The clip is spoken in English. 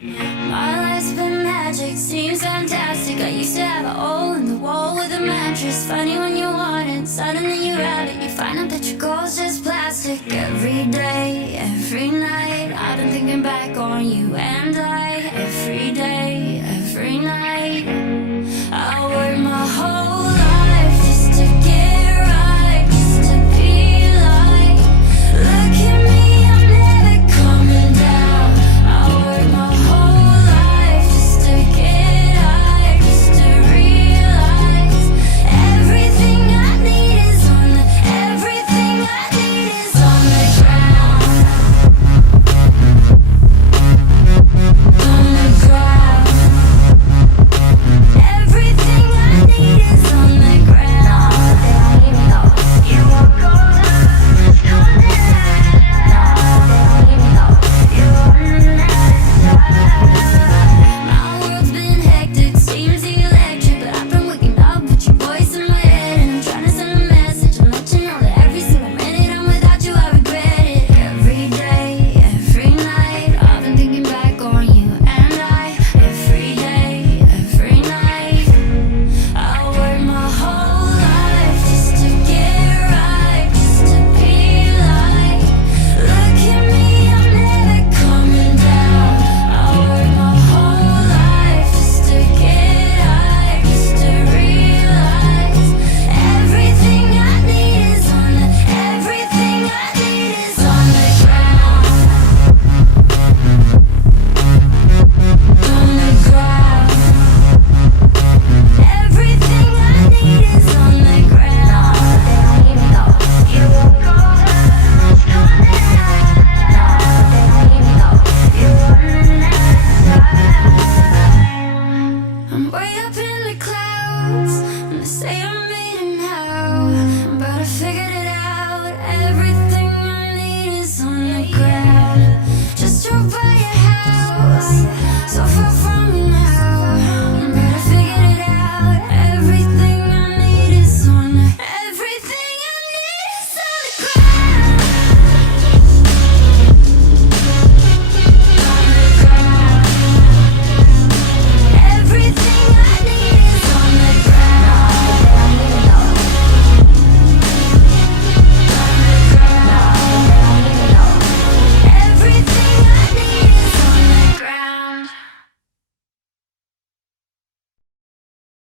My life's been magic, seems fantastic. I used to have a hole in the wall with a mattress. Funny when you want it, suddenly you have it. You find out that your goal's just plastic. Every day, every night, I've been thinking back on you and I. Every day,